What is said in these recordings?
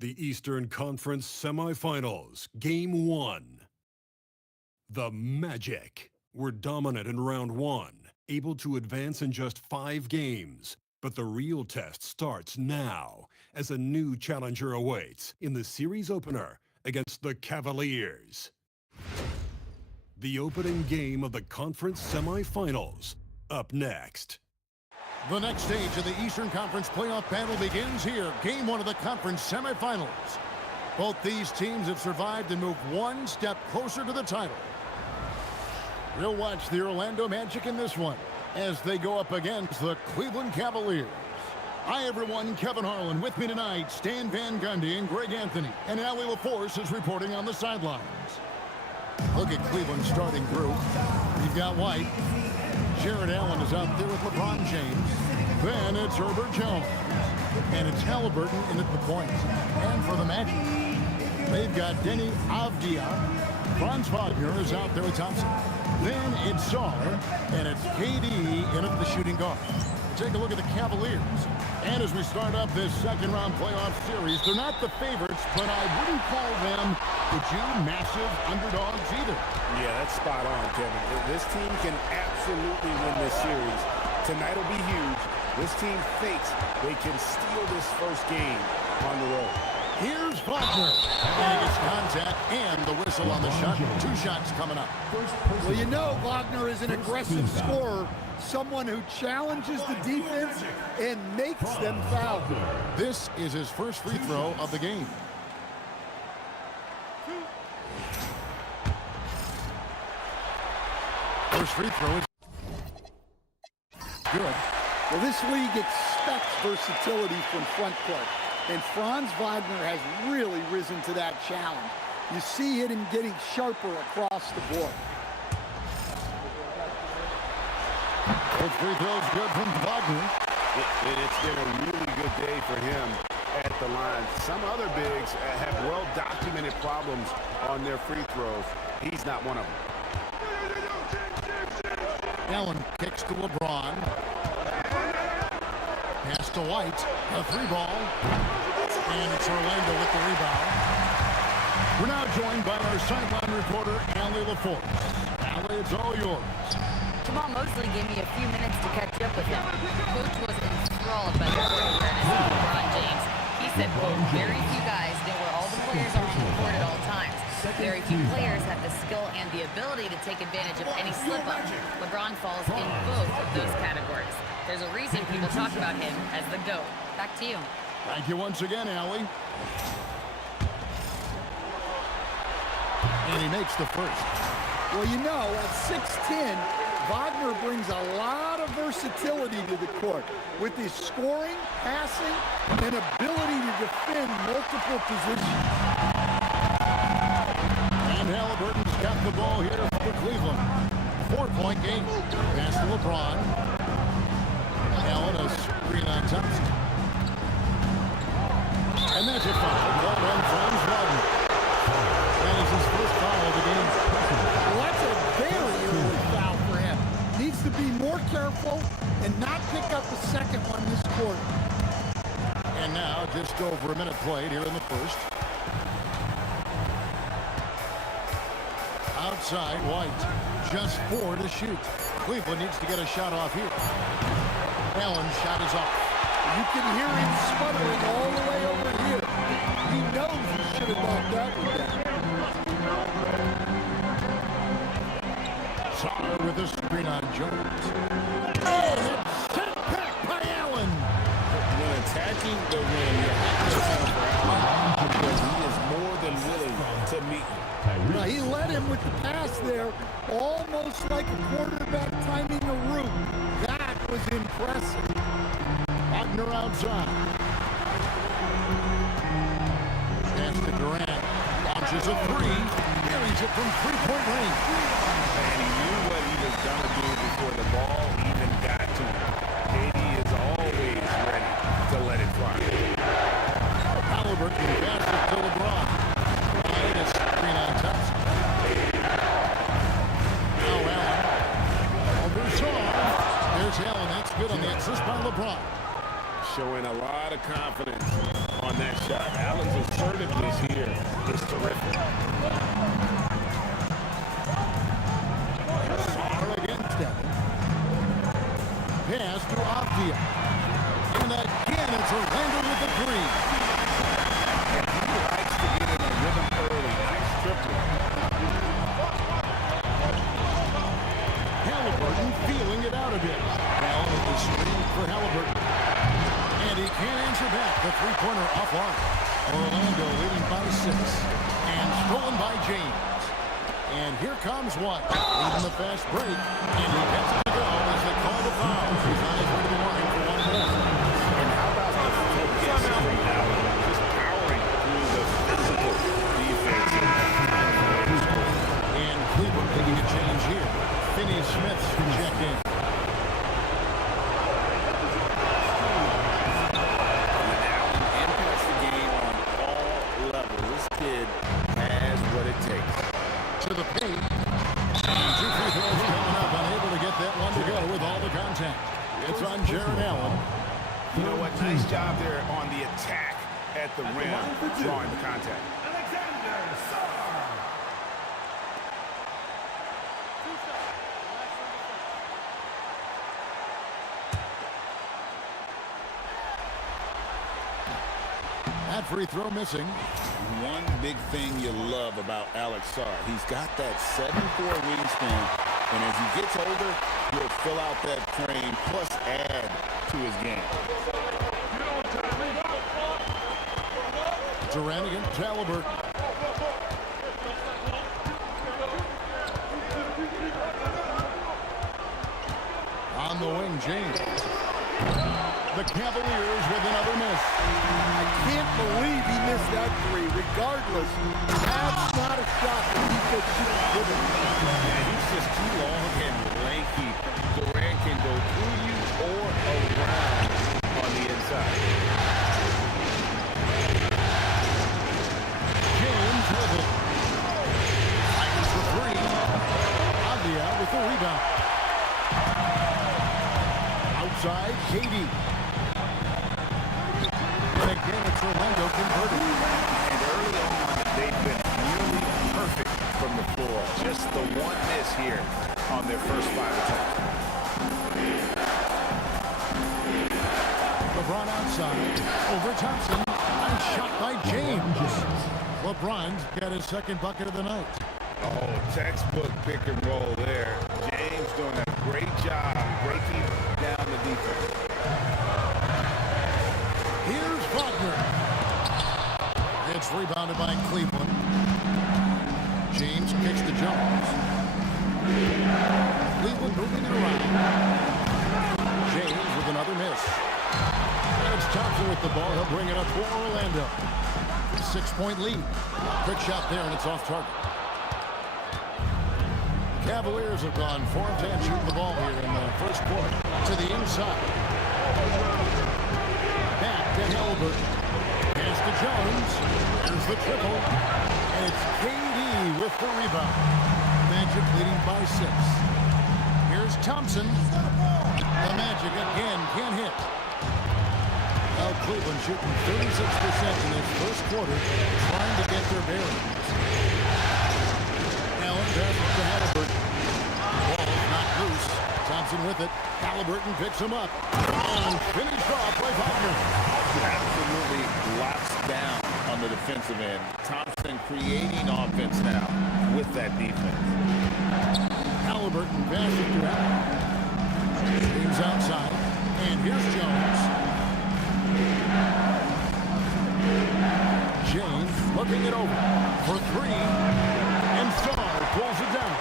The Eastern Conference Semifinals, Game 1. The Magic were dominant in round 1, able to advance in just 5 games. But the real test starts now as a new challenger awaits in the series opener against the Cavaliers. The opening game of the conference semifinals, up next. The next stage of the Eastern Conference playoff battle begins here. Game 1 of the conference semifinals. Both these teams have survived and moved one step closer to the title. We'll watch the Orlando Magic in this one as they go up against the Cleveland Cavaliers. Hi everyone, Kevin Harlan with me tonight, Stan Van Gundy and Greg Anthony. And Allie LaForce is reporting on the sidelines. Look at Cleveland's starting group. You've got White. Jared Allen is out there with LeBron James. Then it's Herbert Jones. And it's Halliburton in at the point. And for the Magic, they've got Denny Avdia. Franz Wagner is out there with Thompson. Then it's Saar, and it's KD in at the shooting guard. Take a look at the Cavaliers. And as we start up this second-round playoff series, they're not the favorites, but I wouldn't call them the two massive underdogs either. Yeah, that's spot on, Kevin. This team can absolutely win this series. Tonight will be huge. This team thinks they can steal this first game on the road. Here's Wagner. And he gets contact and the whistle on the shot. 2 shots coming up. Well, you know Wagner is an aggressive scorer, someone who challenges the defense and makes them foul. This is his first free throw of the game. First free throw is good. Well, this league expects versatility from front court, and Franz Wagner has really risen to that challenge. You see him getting sharper across the board. Both free throws good from Wagner. It's been a really good day for him at the line. Some other bigs have well-documented problems on their free throws. He's not one of them. Allen kicks to LeBron. Pass to White. A 3-ball. And it's Orlando with the rebound. We're now joined by our sideline reporter, Allie LaForce. Allie, it's all yours. Jamal Mosley gave me a few minutes to catch up with him. Coach was enthralled by the court awareness of LeBron James. He said, quote, very few guys know where all the players are on the court at all times. Very few players have the skill and the ability to take advantage of any slip-up. LeBron falls in both of those categories. There's a reason people talk about him as the GOAT. Back to you. Thank you once again, Allie. And he makes the first. Well, you know, at 6'10", Wagner brings a lot of versatility to the court with his scoring, passing, and ability to defend multiple positions. And Halliburton's got the ball here for Cleveland. 4-point game. Pass to LeBron. Allen, a screen on Thompson. And that's a foul. Ball on Franz Wagner. That is his first foul of the game. Well, that's a very early foul for him. Needs to be more careful and not pick up a second one this quarter. And now just over a minute played here in the first. Outside, White. Just 4 to shoot. Cleveland needs to get a shot off here. Allen's shot is off. You can hear him sputtering all the way over here. He knows he should have knocked that one down. Saar with a screen on Jones. And it's sent back by Allen. When attacking the rim, you have to account for Allen because he is more than willing to meet you. Now, he led him with the pass there, almost like a quarterback timing a route. That was impressive. Wagner outside. Pass to Durant. Launches a 3. Carries it from 3-point range. And he knew what he was going to do before the ball even got to him. KD is always ready to let it fly. Halliburton passes to LeBron. And a screen on Thompson. Now Allen. Over Saar. There's Allen. That's good on the assist by LeBron. Showing a lot of confidence on that shot. Allen's a assertiveness here is terrific. Sar against Devin. Pass to Avdia. And again, it's Orlando with the three. And he likes to get in a rhythm early. Nice triple. Halliburton feeling it out a bit. Ball with the screen for Halliburton. And he can't answer back. The three-pointer offline. Orlando leading by 6. And stolen by James. And here comes one. Leading the fast break. And he gets it to go as they call the foul. He's on his way to the line for one more. And how about the focus right now? Just powering through the physical defense. And Cleveland making a change here. Finney Smith's checked in. Impacts the game on all levels. This kid has what it takes. To the paint. And 2 free throws coming up. Unable to get that one to go with all the contact. It's on Jared Allen. You know what? Nice job there on the attack at the rim, drawing the contact. That free throw missing. One big thing you love about Alex Sarr, he's got that 7'4" wingspan, and as he gets older, he'll fill out that frame plus add to his game. Durant against Halliburton. On the wing, James. The Cavaliers with another miss. I can't believe he missed that three. Regardless, that's not a shot that defense should have given. And he's just too long and lanky. Durant can go through you or around on the inside. James with it. Tigers for three. Avdia with the rebound. Outside, Katie. And again, it's Orlando converted. And early on, they've been nearly perfect from the floor. Just the one miss here on their first 5 attempts. LeBron outside. Over Thompson. Nice shot by James. LeBron's got his second bucket of the night. Oh, textbook pick and roll there. James doing a great job breaking down the defense. Here's Wagner. It's rebounded by Cleveland. James kicks to Jones. Cleveland moving it around. James with another miss. And it's Thompson with the ball. He'll bring it up for Orlando. 6-point lead. Quick shot there, and it's off target. Cavaliers have gone 4 of 10 shooting the ball here in the first quarter. To the inside. Back to Halliburton. Pass to Jones. There's the triple. And it's KD with the rebound. Magic leading by 6. Here's Thompson. The Magic again can't hit. Now Cleveland shooting 36% in this first quarter, trying to get their bearings. Allen passes to Halliburton. Ball's not loose. Thompson with it. Halliburton picks him up. And finished off by Wagner. Absolutely locks down on the defensive end. Thompson creating offense now with that defense. Halliburton passes to Allen. James outside. And here's Jones. James looking it over for 3. And Sarr pulls it down.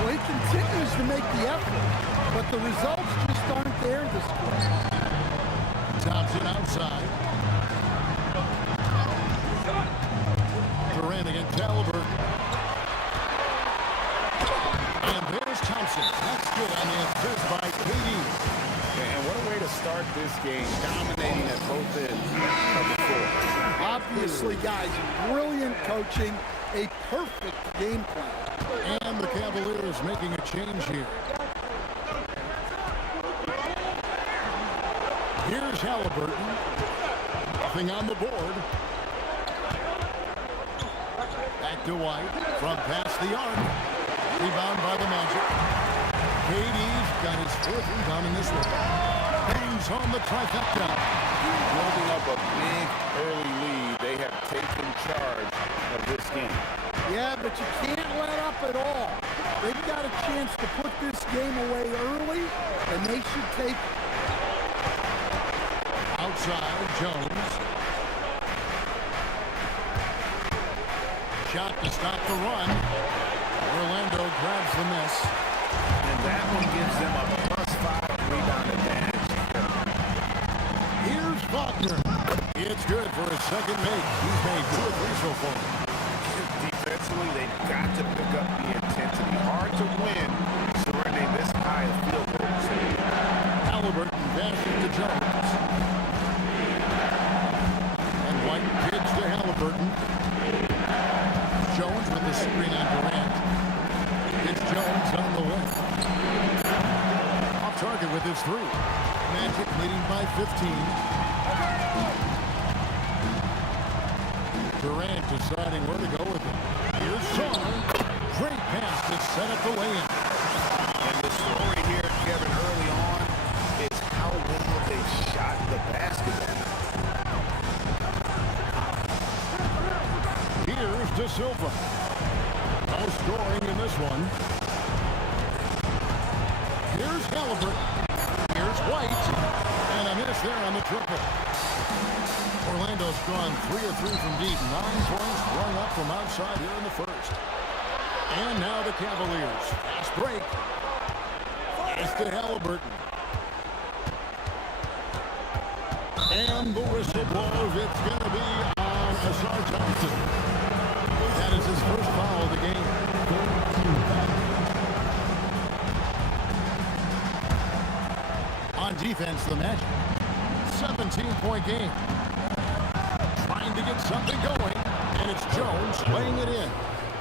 Well, he continues to make the effort, but the results just aren't there this quarter. Thompson outside. Durant against Halliburton. And there's Thompson. That's good on the assist by KD. And what a way to start this game, dominating at both ends of the floor. Obviously, guys, brilliant coaching, a perfect game plan. And the Cavaliers making a change here. Here's Halliburton. Nothing on the board. Back to White from past the arc. Rebound by the Magic. KD's got his fourth rebound in this one. Bangs on the trifecta. Building up a big early lead. They have taken charge of this game. Yeah, but you can't let up at all. They've got a chance to put this game away early, and they should take it. Outside, Jones. Shot to stop the run. Orlando grabs the miss. And that one gives them a +5 rebound advantage. Here's Wagner. It's good for his second make. He's made 2 or 3 so far. Defensively, they've got to pick up the intensity. Hard to win surrendering this high of field goals. Halliburton passes to Jones. And White gives to Halliburton. Jones with the screen on Durant. It's Jones on the way. Off target with his 3. Magic leading by 15. Durant deciding where to go with it. Here's Shaw. Great pass to set up the lay-in. And the story here, Kevin, early on is how well they shot the basketball. Here's De Silva. No scoring in this one. Here's Halliburton. Here's White. And a miss there on the triple. Orlando's gone 3 of 3 from deep. 9 points rung up from outside here in the first. And now the Cavaliers. Fast break. It's to Halliburton. And the whistle blows. It's going to be on Asar Thompson. That is his first foul of the game. On defense, the Magic. 17-point game. Trying to get something going. And it's Jones laying it in.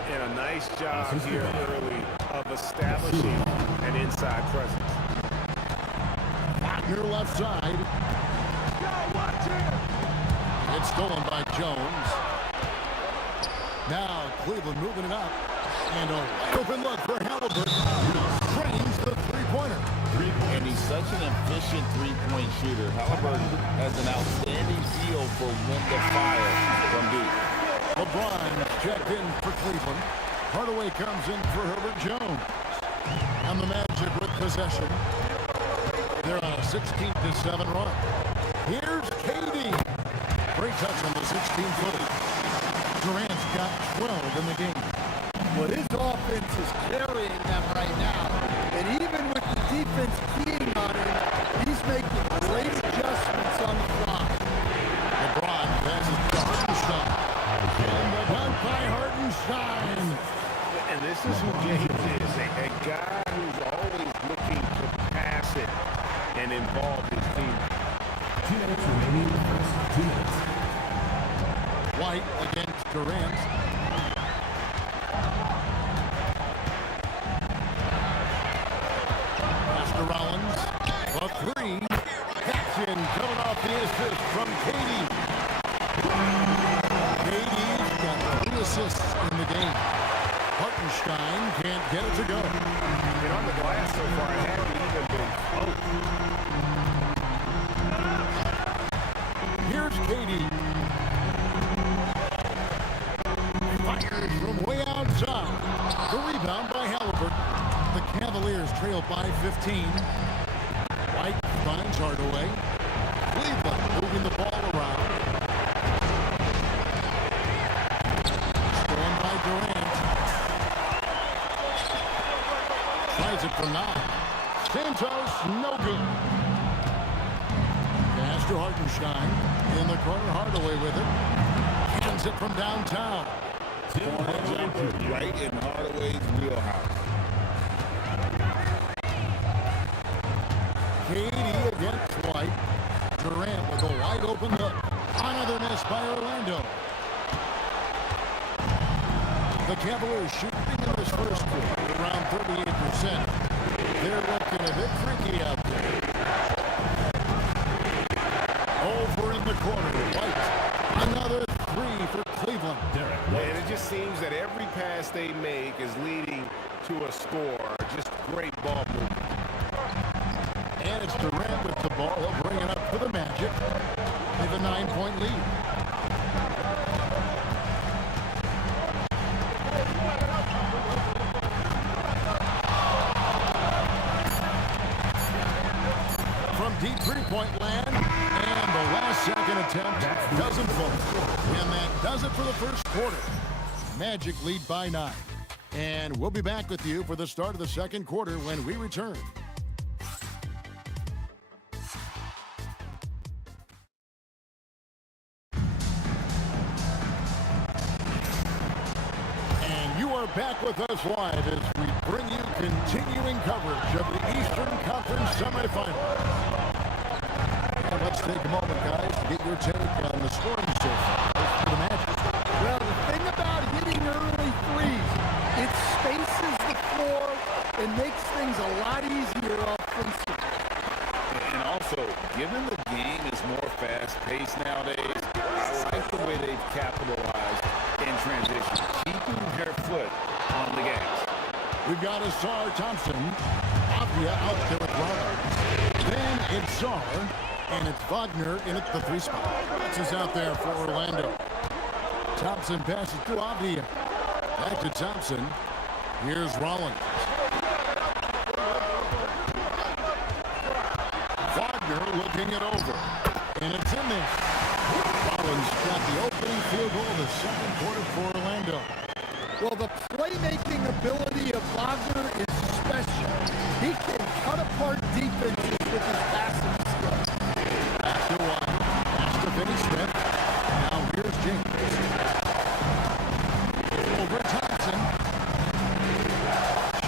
And a nice job here early of establishing an inside presence. Wagner left side. It's stolen by Jones. Now Cleveland moving it up. And a wide open look for Halliburton. Drains the three-pointer. And he's such an efficient three-point shooter. Halliburton has an outstanding feel for when to fire from deep. LeBron checked in for Cleveland. Hardaway comes in for Herbert Jones. And the Magic with possession. They're on a 16-7 run. Here's KD. Great touch on the 16-footer. Durant's got 12 in the game. Well, his offense is carrying them right now. And even with the defense keying on him, he's making great adjustments on the fly. LeBron passes to Hartenstein. And the dunk by Hartenstein. And this is who James is, a guy who's always looking to pass it and involve his team. 2 minutes remaining in the first. 2 minutes. White against Durant. Master Rollins. A 3. Jackson coming off the assist from KD. KD's got 3 assists in the game. Hartenstein can't get it to go. And on the glass so far, it hasn't even been close. Here's KD. Fires from way outside. The rebound by Halliburton. The Cavaliers trail by 15. White finds Hardaway. Cleveland moving the ball around. Stolen by Durant. Tries it from 9. Santos, no good. Pass to Hartenstein. In the corner, Hardaway with it. Hands it from downtown. Right in Hardaway's wheelhouse. KD against White. Durant with a wide open look. Another miss by Orlando. The Cavaliers shooting in this first quarter around 38%. They're looking a bit freaky out there. Over in the corner, White. Another 3 for Cleveland. And it just seems that every pass they make is leading to a score. Just great ball movement. And it's Durant with the ball. He'll bring it up for the Magic. They have a 9-point lead. From deep three-point land, and the last-second attempt doesn't fall. And that does it for the first quarter. Magic lead by 9. And we'll be back with you for the start of the second quarter when we return. Back with us live as we bring you continuing coverage of the Eastern Conference semifinals. And let's take a moment, guys, to get your take on the scoring system for the Magic. Well, the thing about hitting early threes, it spaces the floor and makes things a lot easier offensively. And also, given the game is more fast-paced nowadays, I like the way they've capitalized in transition, keeping their foot on the gas. We've got Asar Thompson, Avdia out there with Roberts. Then it's Sar, and it's Wagner in at the 3 spot. This is out there for Orlando. Thompson passes to Avdia. Back to Thompson. Here's Rollins. Wagner looking it over. And it's in there. Rollins got the opening field goal of the second quarter for Orlando. Well, the playmaking ability of Wagner is special. He can cut apart defenses with his passing skills. Back to Wagner. Pass to Vinny Smith. Now here's James. Over Thompson.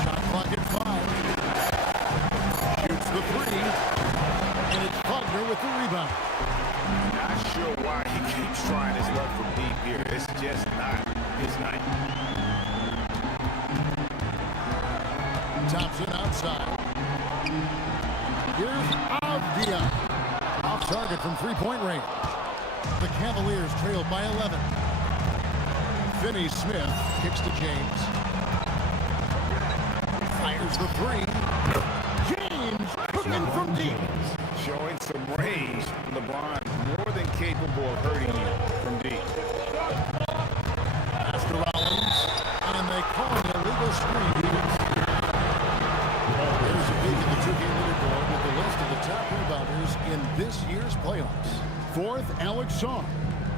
Shot clock at 5. Shoots the 3. And it's Wagner with the rebound. Not sure why he keeps trying his luck from deep here. It's just not his night. Thompson outside. Here's Avdia. Off target from three-point range. The Cavaliers trail by 11. Finney Smith kicks to James. Fires the 3. James cooking from deep. Showing some range. LeBron more than capable of hurting you from deep. Pass to Rollins. And they call an illegal screen. There's a peek at the two-game leaderboard with the list of the top rebounders in this year's playoffs. 4th, Alex Song.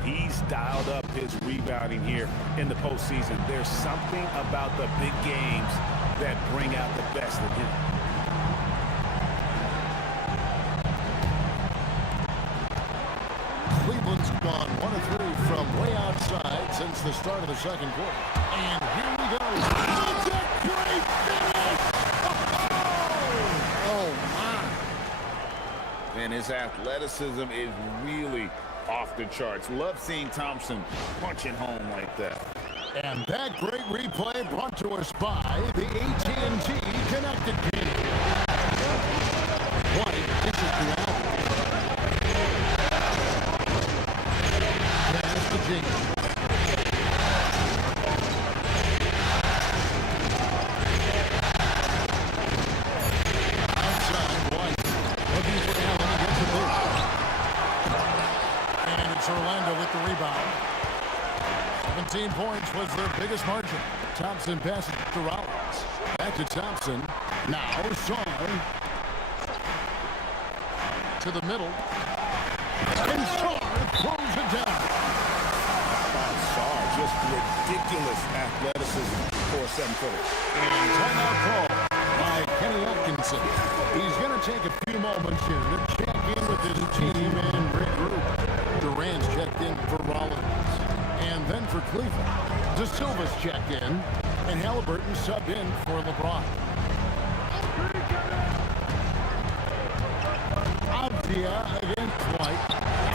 He's dialed up his rebounding here in the postseason. There's something about the big games that bring out the best in him. Cleveland's gone 1 of 3 from way outside since the start of the second quarter. And here we go. It's a great finish! Oh, my. And his athleticism is really off the charts. Love seeing Thompson punching home like that. And that great replay brought to us by the AT&T Connected Game. White dishes to Allen. Pass to James. Outside, White. Looking for Allen against the boot. And it's Orlando with the rebound. 17 points was their biggest margin. Thompson passes to Rollins. Back to Thompson. Now Sar. To the middle. And Sar throws it down. Sar, just ridiculous athleticism for a 7-footer. And timeout call by Kenny Atkinson. He's going to take a few moments here to check in with his team and regroup. Durant's checked in for Rollins. And then for Cleveland, De Silva's checked in, and Halliburton subbed in for LeBron. Avdia against White.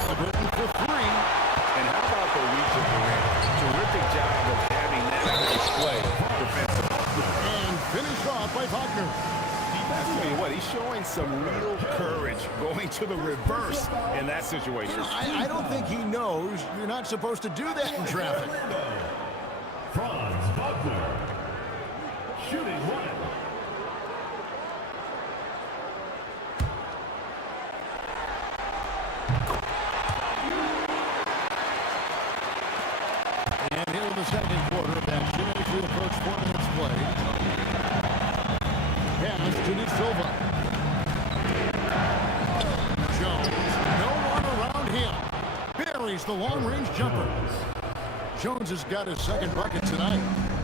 Halliburton for 3. And how about the reach of Durant? Terrific job of having that display defensively. And finished off by Wagner. I tell you what, he's showing some real courage going to the reverse in that situation. I don't think he knows you're not supposed to do that in traffic. Shooting one. And here in the second quarter of action, after the first 4 minutes played. Pass to De Silva. Jones, no one around him. Buries the long-range jumper. Jones has got his second bucket tonight.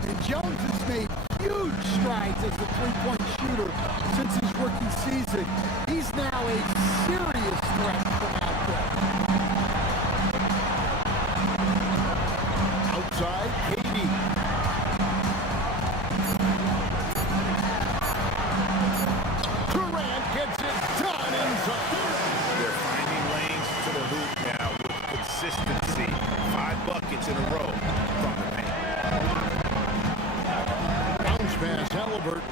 And Jones has made huge strides as a three-point shooter since his rookie season. He's now a serious threat from out there. Outside, Katie. Durant gets it done inside. They're finding lanes to the hoop now with consistency. 5 buckets in a row from the paint. Bounce pass, Halliburton.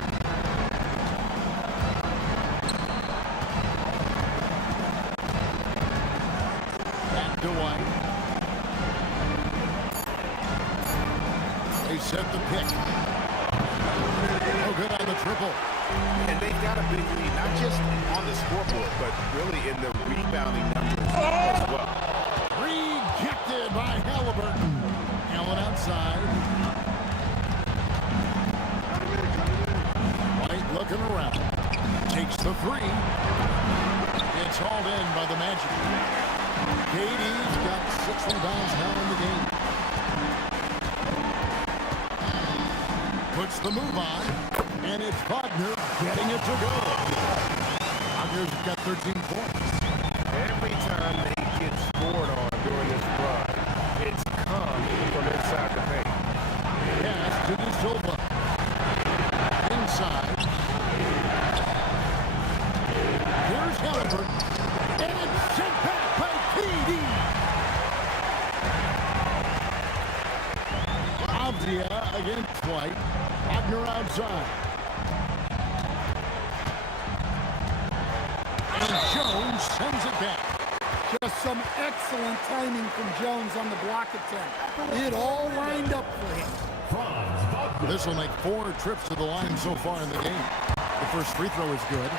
Back to White. They set the pick. Oh, good on the triple. And they've got a big lead, not just on the scoreboard, but really in the rebounding numbers as well. Rejected by Halliburton. Allen outside. White looking around. Takes the three. It's hauled in by the Magic. KD's got 6 rebounds now in the game. Puts the move on. And it's Wagner getting it to go. Wagner's got 13 points. Every time they get scored on during this run, it's come from inside the paint. Pass to De Silva. Inside. Here's Halliburton. And it's sent back by KD. Avdia against White. Wagner outside. And Jones sends it back. Just some excellent timing from Jones on the block attempt. It all lined up for him. This will make 4 trips to the line so far in the game. The first free throw is good.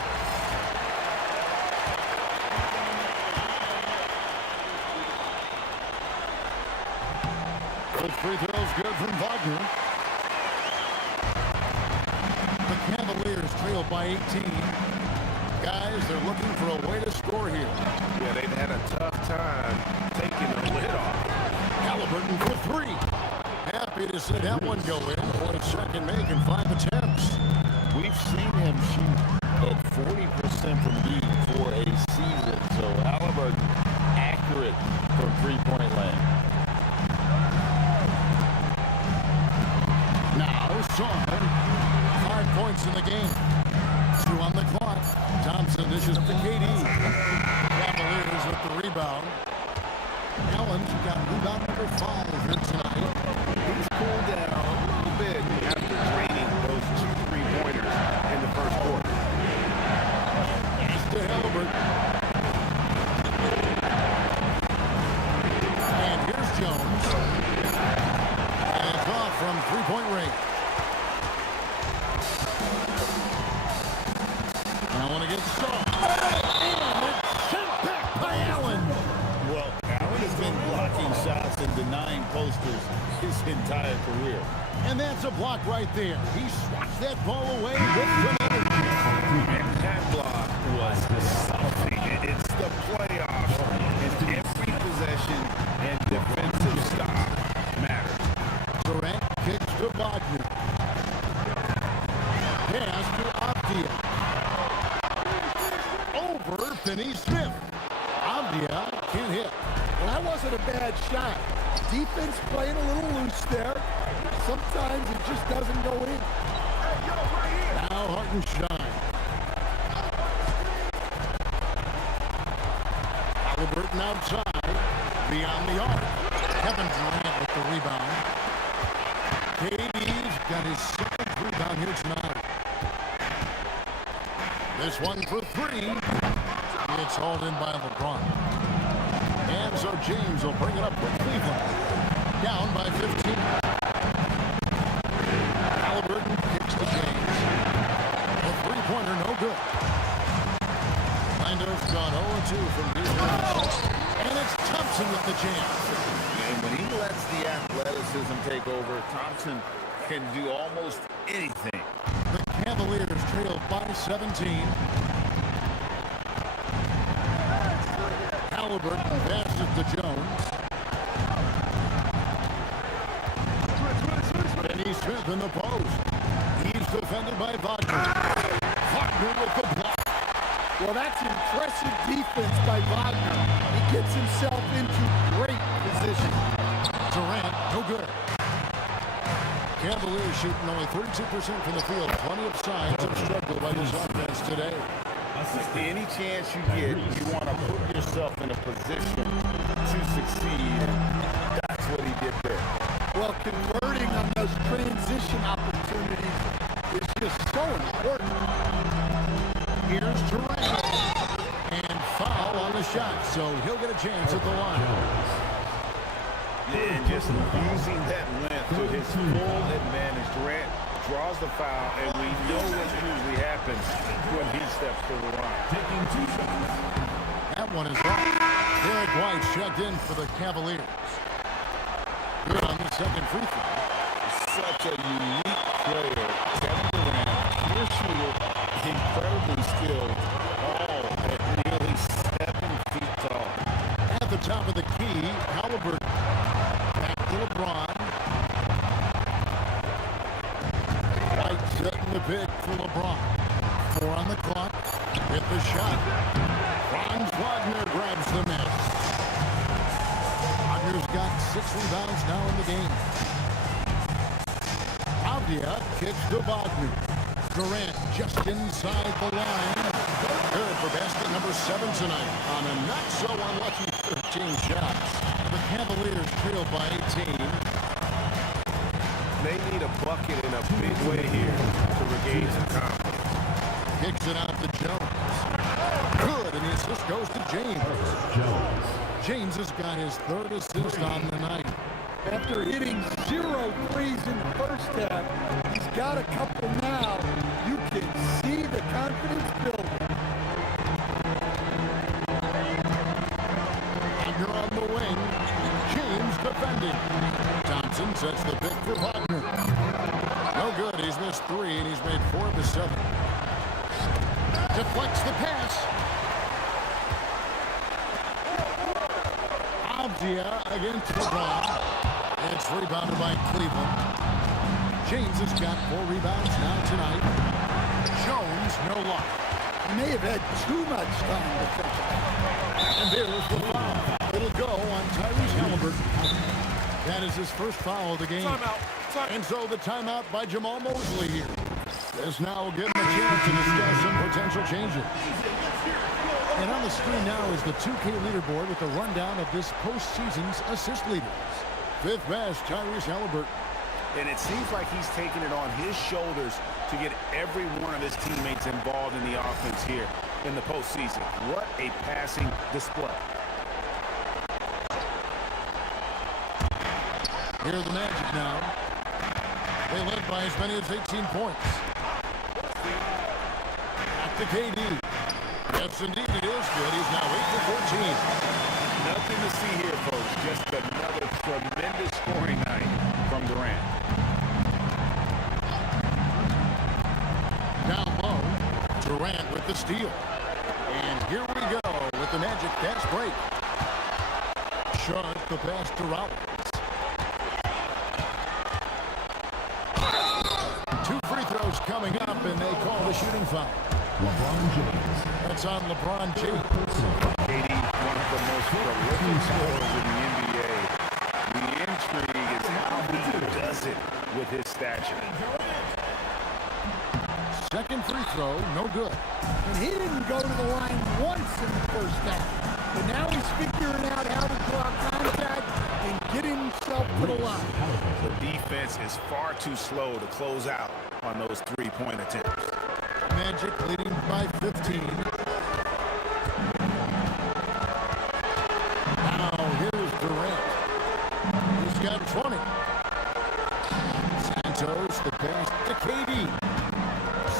First free throw is good from Wagner. The Cavaliers trail by 18. Guys, they're looking for a way to score here. Yeah, they've had a tough time taking the lid off. Halliburton for 3. Happy to see that one go in for a second make and 5 attempts. We've seen him shoot at 40% from deep for a season, so Halliburton accurate from three-point land. Now, Son, 5 points in the game. 2 on the clock. Thompson dishes to KD. Cavaliers with the rebound. Allen's got rebound number 5 here tonight. He's cooled down a little bit after draining those 2 3-pointers in the first quarter. Pass to Halliburton. And here's Jones. And it's off from 3-point range. Allen against Shaw. And it's sent back by Allen. Well, Allen has been blocking shots and denying posters his entire career. And that's a block right there. He swats that ball away with some energy. And that block was something. It's the playoffs. And every possession and defensive stop matters. Durant kicks to Wagner. Pass to Avdia. Over Finney-Smith. Avdia can't hit. Well, that wasn't a bad shot. Defense playing a little loose there. Sometimes it just doesn't go in. Now Hartenstein. Halliburton outside. Beyond the arc. Kevin Durant with the rebound. KD's got his 7th rebound here tonight. This one for 3. It's hauled in by LeBron. And so James will bring it up with Cleveland. Down by 15. Thompson with the chance. And when he lets the athleticism take over, Thompson can do almost anything. The Cavaliers trail by 17. Halliburton passes to Jones. Benny Smith in the post. He's defended by Wagner. Wagner with the block. Well, that's impressive defense by Wagner. He gets himself into great position. Durant, no good. Cavaliers shooting only 32% from the field. Plenty of signs of struggle by this offense today. Any chance you get, you want to put yourself in a position to succeed. That's what he did there. Well, converting on those transition opportunities is just so important. Here's Durant. And foul on the shot, so he'll get a chance at the line. And just using that length to his full advantage. Durant draws the foul, and we know what usually happens when he steps to the line. Taking 2 shots. That one is off. Derek White checked in for the Cavaliers. Good on the second free throw. Such a unique player. Kevin Durant, pure shooter, incredibly skilled, all at nearly 7 feet tall. At the top of the key, Halliburton. Back to LeBron. White setting the pick for LeBron. 4 on the clock. Hit the shot. Franz Wagner grabs the miss. Wagner's got 6 rebounds now in the game. Avdia kicks to Wagner. Durant just inside the line. Good for basket number 7 tonight on a not-so-unlucky 13 shots. The Cavaliers trail by 18. They need a bucket in a big way here to regain some confidence. Kicks it out to Jones. Good, and the assist goes to James. James has got his 3rd assist on the night. After hitting 0 threes in the first half, he's got a couple now. You can see the confidence building. Wagner on the wing. James defending. Thompson sets the pick for Wagner. No good. He's missed 3, and he's made 4 of his 7. Deflects the pass. Avdia against LeBron. It's rebounded by Cleveland. James has got 4 rebounds now tonight. Jones, no luck. He may have had too much time to think about it. And there's the foul. It'll go on Tyrese Halliburton. That is his first foul of the game. And so the timeout by Jamal Mosley here. This now will give him a chance to discuss some potential changes. And on the screen now is the 2K leaderboard with a rundown of this postseason's assist leaders. 5th best, Tyrese Halliburton. And it seems like he's taking it on his shoulders to get every one of his teammates involved in the offense here in the postseason. What a passing display. Here are the Magic now. They led by as many as 18 points. Back to KD. Yes, indeed, it is good. He's now 8 for 14. Nothing to see here, folks. Just another tremendous scoring night from Durant. Down low, Durant with the steal. And here we go with the Magic fast break. Sharp the pass to Rollins. 2 free throws coming up, and they call the shooting foul. LeBron James. That's on LeBron James. KD, one of the most prolific scorers in the NBA. The intrigue is how he does it with his stature. Second free throw, no good. And he didn't go to the line once in the first half. But now he's figuring out how to draw contact and get himself to the line. The defense is far too slow to close out on those 3-point attempts. Magic leading by 15. Now here's Durant. He's got 20. Santos the pass to KD.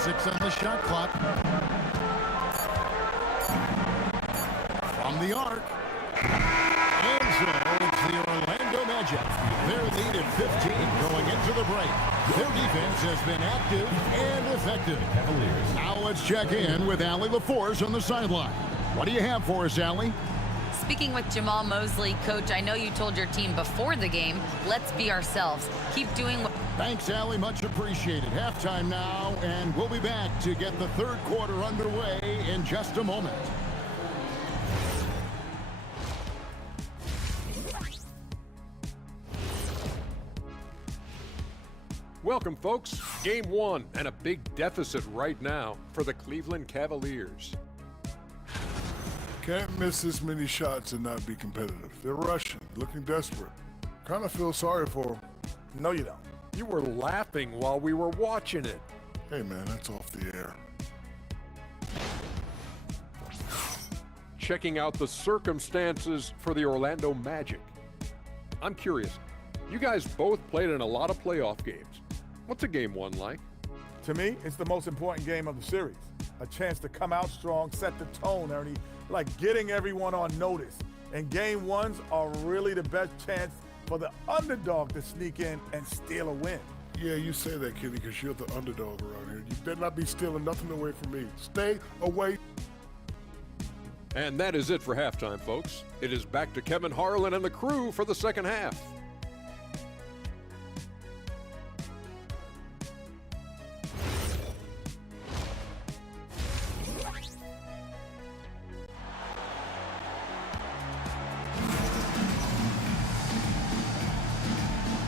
6 on the shot clock. From the arc. And Magic. Their lead at 15 going into the break. Their defense has been active and effective. Now let's check in with Allie LaForce on the sideline. What do you have for us, Allie? Speaking with Jamal Mosley, Coach, I know you told your team before the game, let's be ourselves. Keep doing what... Thanks, Allie. Much appreciated. Halftime now, and we'll be back to get the third quarter underway in just a moment. Welcome, folks. Game 1 and a big deficit right now for the Cleveland Cavaliers. Can't miss this many shots and not be competitive. They're rushing, looking desperate. Kind of feel sorry for them. No, you don't. You were laughing while we were watching it. Hey, man, that's off the air. Checking out the circumstances for the Orlando Magic. I'm curious. You guys both played in a lot of playoff games. What's a game 1 like? To me, it's the most important game of the series. A chance to come out strong, set the tone, Ernie, like getting everyone on notice. And game 1s are really the best chance for the underdog to sneak in and steal a win. Yeah, you say that, Kenny, because you're the underdog around here. You better not be stealing nothing away from me. Stay away. And that is it for halftime, folks. It is back to Kevin Harlan and the crew for the second half.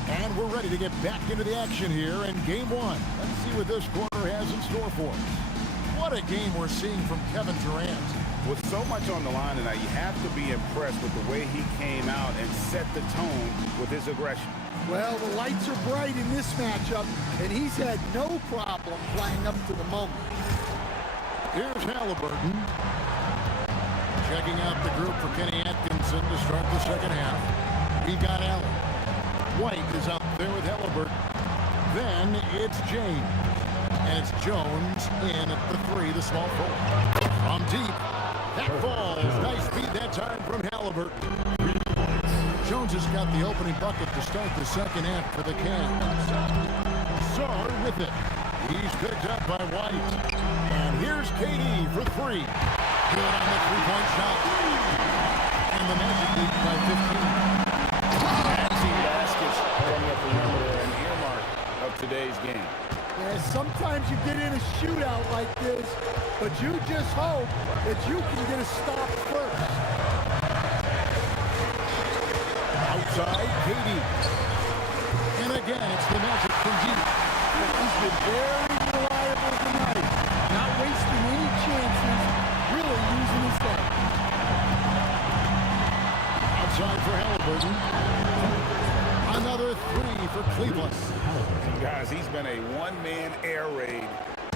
And we're ready to get back into the action here in game 1. Let's see what this quarter has in store for us. What a game we're seeing from Kevin Durant. With so much on the line tonight, you have to be impressed with the way he came out and set the tone with his aggression. Well, the lights are bright in this matchup, and he's had no problem playing up to the moment. Here's Halliburton. Checking out the group for Kenny Atkinson to start the second half. We got Allen. White is out there with Halliburton. Then it's James. And it's Jones in at the 3, the small forward. From deep. That falls. Nice feed that time from Halliburton. Jones has got the opening bucket to start the second half for the Cavs. Sar with it. He's picked up by White. And here's KD for 3. Good on the three-point shot. And the Magic lead by 15. Baskets from the perimeter, an earmark of today's game. Yeah, sometimes you get in a shootout like this, but you just hope that you can get a stop first. Outside, KD. And again, it's the Magic from deep. He's been very reliable tonight, not wasting any chances, really using his head. Outside for Halliburton. Another 3 for Cleveland. Guys, he's been a one-man air raid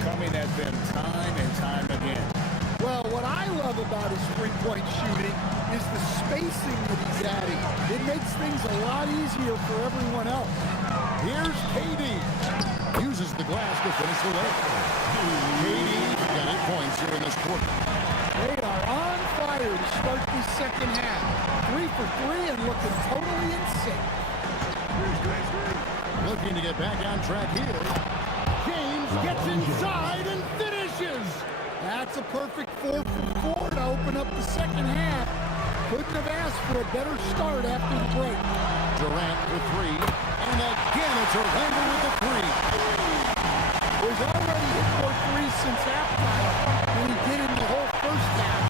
coming at them time and time again. Well, what I love about his three-point shooting is the spacing that he's adding. It makes things a lot easier for everyone else. Here's KD. Uses the glass to finish the leg. KD got 8 points here in this quarter. They are on fire to start the second half. 3 for 3 and looking totally in sync. Looking to get back on track here. James gets inside and finishes. That's a perfect 4 for 4 to open up the second half. Couldn't have asked for a better start after the break. Durant with 3. And again, it's Orlando with the 3. There's already hit 4 threes since halftime, and he did it in the whole first half.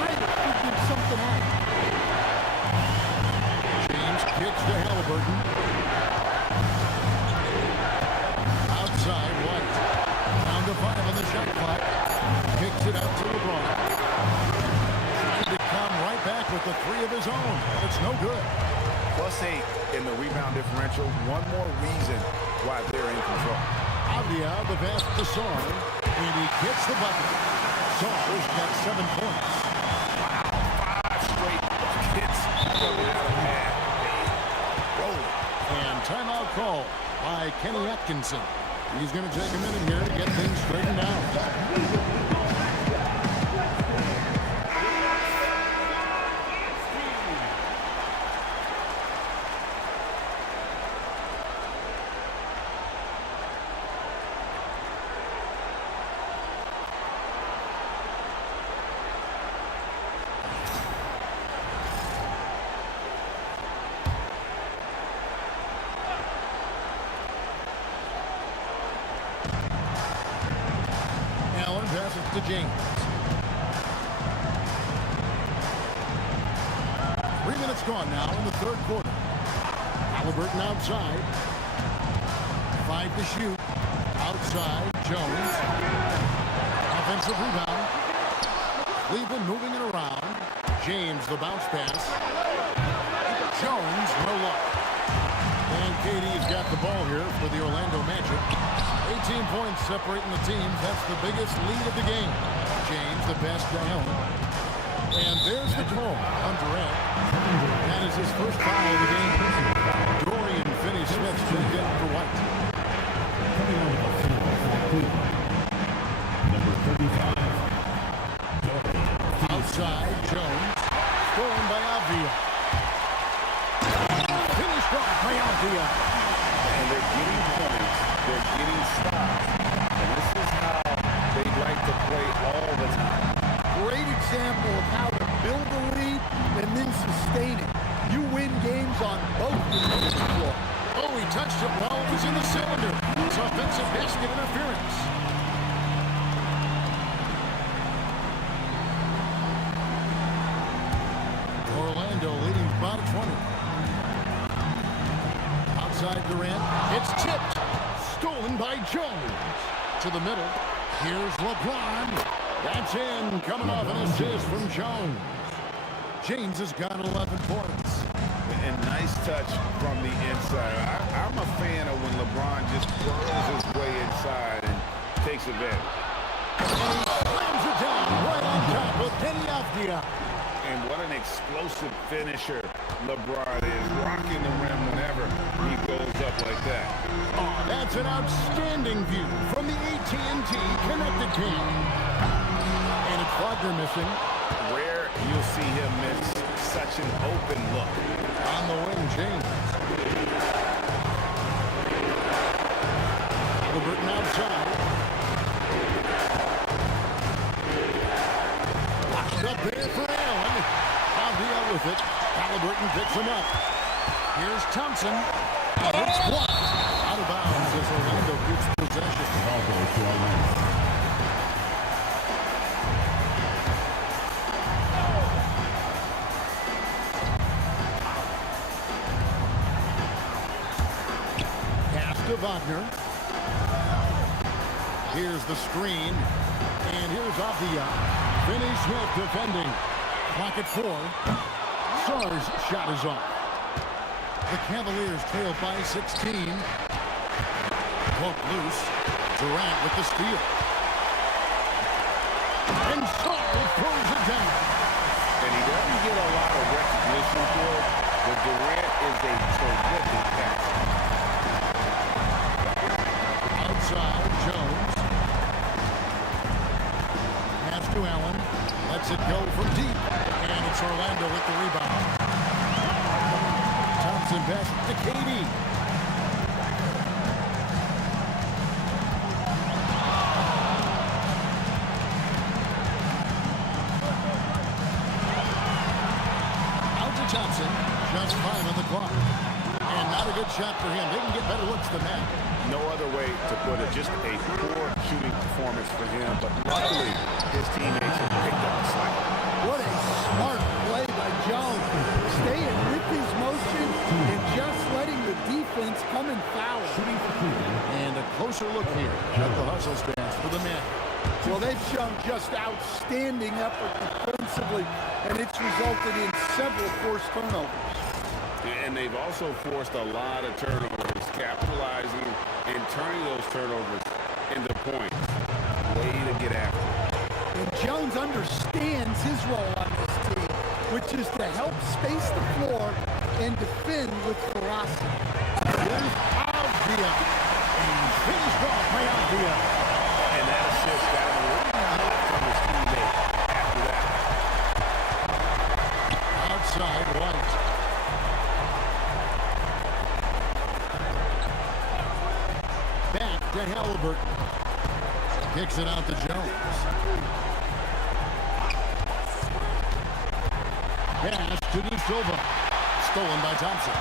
Might have figured something out. James kicks to Halliburton. Outside, White. Down to 5 on the shot clock. Kicks it out to LeBron. Trying to come right back with the 3 of his own. It's no good. +8 in the rebound differential. One more reason why they're in control. Avdia, the pass to Sar, and he gets the bucket. Sar's got 7 points. Wow, 5 straight hits coming out of that. Rolling. And timeout call by Kenny Atkinson. He's going to take a minute here to get things straightened out. to James. 3 minutes gone now in the third quarter. Halliburton outside. 5 to shoot. Outside, Jones. Offensive rebound. Cleveland moving it around. James, the bounce pass. Jones, no luck. And KD's got the ball here for the Orlando Magic. 18 points separating the teams. That's the biggest lead of the game. James, the pass down. And there's the call on Durant. That is his first foul of the game. Dorian Finney-Smith's been hit for White. Coming on the floor for Cleveland, number 35, Dorian. Outside, Jones. Stolen by Avdia. Finished off by Avdia. And they're getting points. They're getting stops. And this is how they like to play all the time. Great example of how to build a lead and then sustain it. You win games on both ends of the floor. Oh, he touched it well. It was in the cylinder. It's offensive basket interference. Orlando leading by 20. Outside Durant. It's tipped. Stolen by Jones. To the middle. Here's LeBron. That's in. Coming off an assist from Jones. James has got 11 points. And nice touch from the inside. I'm a fan of when LeBron just burrows his way inside and takes advantage. And he slams it down right on top with Penny Avdia. And what an explosive finisher LeBron is, rocking the rim whenever he goes up like that. Oh, that's an outstanding view from the AT&T connected team. And it's Wagner missing. Rare you'll see him miss such an open look. On the wing, James. Halliburton outside. Locked up there for Allen. Avdia with it. Halliburton picks him up. Here's Thompson. And it's blocked. Out of bounds as Orlando gets possession. Ball goes to Orlando. To Wagner. Here's the screen. And here's Avdia. Finney-Smith defending. Clock at 4. Sarr's shot is off. The Cavaliers trail by 16. Hook loose. Durant with the steal. And Sarr throws it down. And he doesn't get a lot of recognition for it, but Durant is a terrific passer. Outside, Jones. Pass to Allen. Lets it go from deep. And it's Orlando with the rebound. Thompson pass to KD. Out to Thompson. Just 5 on the clock. And not a good shot for him. They can get better looks than that. No other way to put it, just a poor shooting performance for him, but luckily his teammates have picked up the slack. What a smart play by Jones. Staying with his motion and just letting the defense come and foul. And a closer look here at the hustle stance for the men. Well, they've shown just outstanding effort defensively, and it's resulted in several forced turnovers. And they've also forced a lot of turnovers, capitalizing and turning those turnovers into points. Way to get after it. And Jones understands his role on this team, which is to help space the floor and defend with ferocity. Here's Avdia. And finished off by Avdia. And that assist got him a little nod from his teammate after that. Outside, White. Back to Halliburton. Kicks it out to Jones. Pass to De Silva. Stolen by Thompson.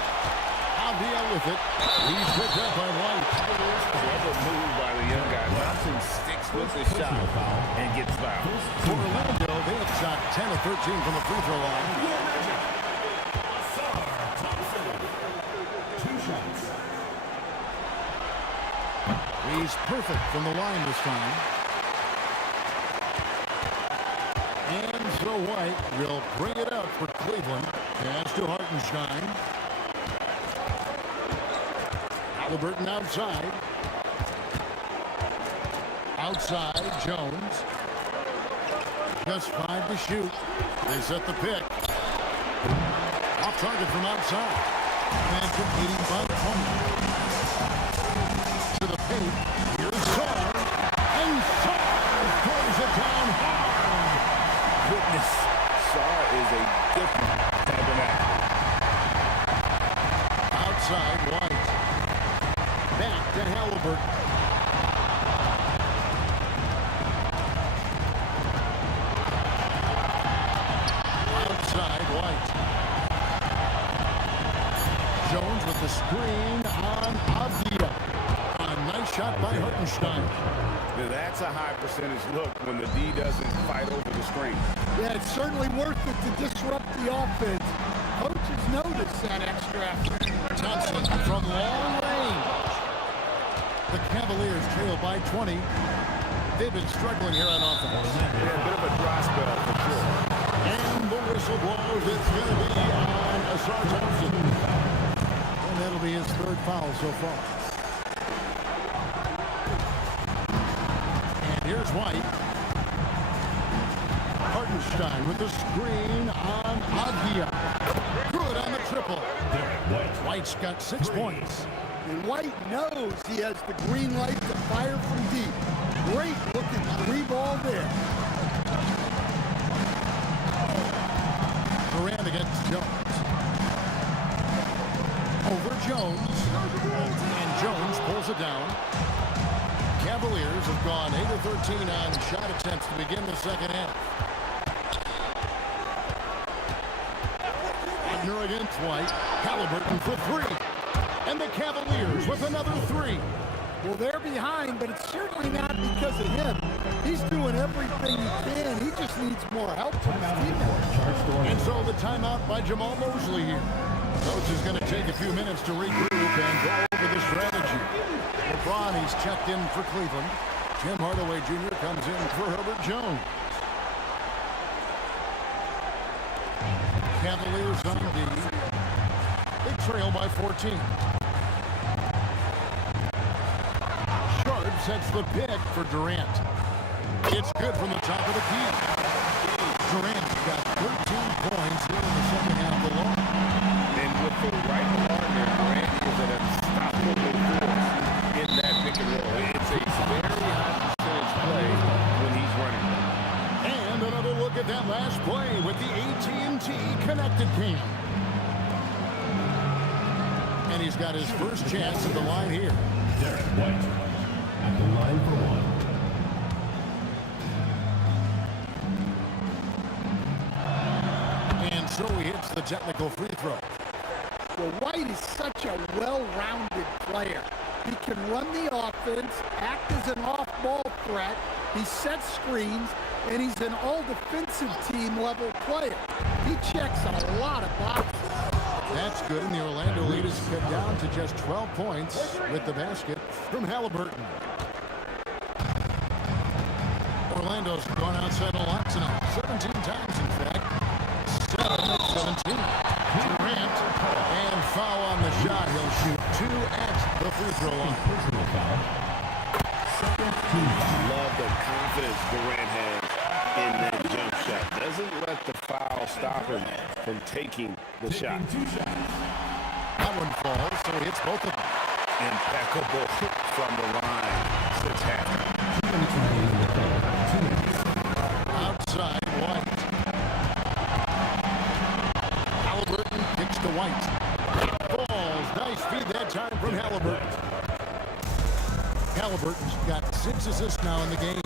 Avdia with it. He's picked up by White. Clever move by the young guy. Thompson sticks with the shot and gets fouled. For Orlando, they have shot 10 of 13 from the free throw line. He's perfect from the line this time. And so White will bring it up for Cleveland. Pass to Hartenstein. Halliburton outside. Outside, Jones. Just 5 to shoot. They set the pick. Off target from outside. Magic leading by 20. To the paint. Here's Sarr. And Sarr throws it down hard. Goodness, Sarr is a different type of athlete. Outside, White. Back to Halliburton. Outside, White. Jones with the screen on Avdia. A nice shot by Hartenstein. That's a high percentage look when the D doesn't fight over the screen. Yeah, it's certainly worth it to disrupt the offense. Coaches notice that extra effort. Thompson from long range. The Cavaliers trail by 20. They've been struggling here on offense. Yeah, a bit of a dry spell for sure. And the whistle blows. It's going to be on Asar Thompson. And that'll be his 3rd foul so far. And here's White. Hartenstein with the screen on Avdia. Good on the triple. White's got 6 points. And White knows he has the green light to fire from deep. Great looking 3-ball there. Durant against Jones. Over Jones. And Jones pulls it down. Cavaliers have gone 8 of 13 on shot attempts to begin the second half. Wagner against White. Halliburton for 3. And the Cavaliers with another 3. Well, they're behind, but it's certainly not because of him. He's doing everything he can. He just needs more help from his teammates. And so the timeout by Jamal Mosley here. Coach is going to take a few minutes to regroup and go over the strategy. LeBron, he's checked in for Cleveland. Jim Hardaway Jr. comes in for Herbert Jones. Cavaliers on D. They trail by 14. Sharp sets the pick for Durant. It's good from the top of the key. Durant got 13 points here in the second half alone. And with the right partner, Durant is an unstoppable force in that pick and roll. It's a very high percentage play when he's running. And another look at that last play with the AT&T connected team. And he's got his first chance at the line here. Derek White at the line for 1. And so he hits the technical free throw. Well, White is such a well-rounded player. He can run the offense, act as an off-ball threat, he sets screens, and he's an all-defensive team-level player. He checks a lot of boxes. That's good, and the Orlando lead is cut down to just 12 points with the basket from Halliburton. Orlando's gone outside a lot tonight, 17 times in fact. 7 of 17. Durant, and foul on the shot. He'll shoot 2 at the free throw line. Love the confidence Durant has in that jump shot. Doesn't let the foul stop him from taking the shot. That one falls, so he hits both of them. Impeccable from the line. 6 half. Outside, White. Halliburton kicks to White. Falls. Nice feed that time from Halliburton. Halliburton's got 6 assists now in the game.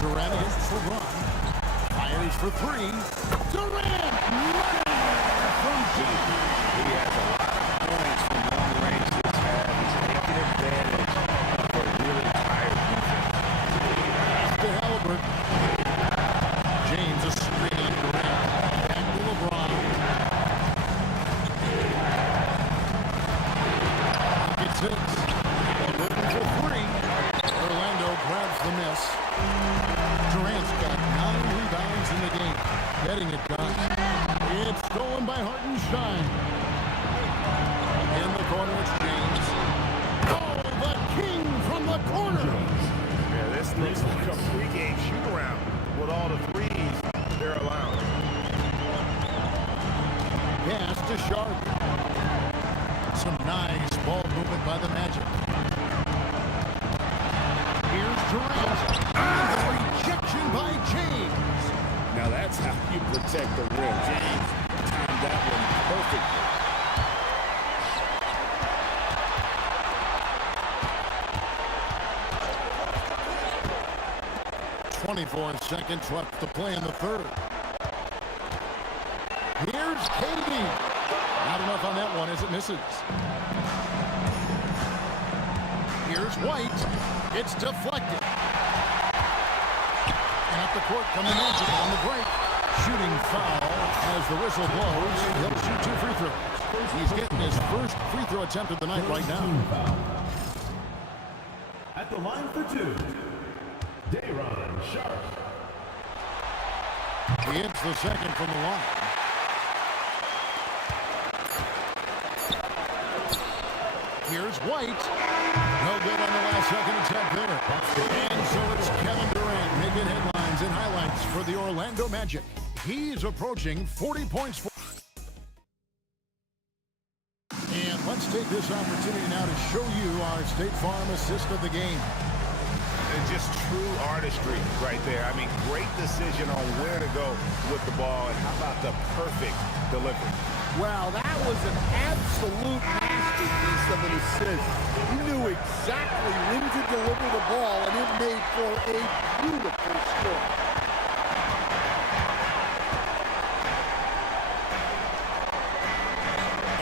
Durant against LeBron. Fires for 3. Durant! 6. Looking for 3. Orlando grabs the miss. Durant's got 9 rebounds in the game. Getting it done. It's stolen by Hartenstein. In the corner, it's James. Oh, the king from the corner. Yeah, this looks like a pregame shoot-around with all the threes they're allowing. Pass to Sharp. Some nice ball movement by the Magic. Here's Durant. And the rejection by James. Now that's how you protect the rim. James timed that one perfectly. 24 seconds left to play in the third. Here's Katie. Not enough on that one as it misses. Here's White. It's deflected. And up the court come the Magic on the break. Shooting foul as the whistle blows. He'll shoot 2 free throws. He's getting his first free throw attempt of the night right now. At the line for 2, Day'Ron Sharp. He hits the second from the line. Here's White. No good on the last second attempt there. And so it's Kevin Durant making headlines and highlights for the Orlando Magic. He's approaching 40 points. And let's take this opportunity now to show you our State Farm assist of the game. And just true artistry right there. I mean, great decision on where to go with the ball, and how about the perfect delivery? Wow, that was an absolute masterpiece of an assist. He knew exactly when to deliver the ball, and it made for a beautiful score.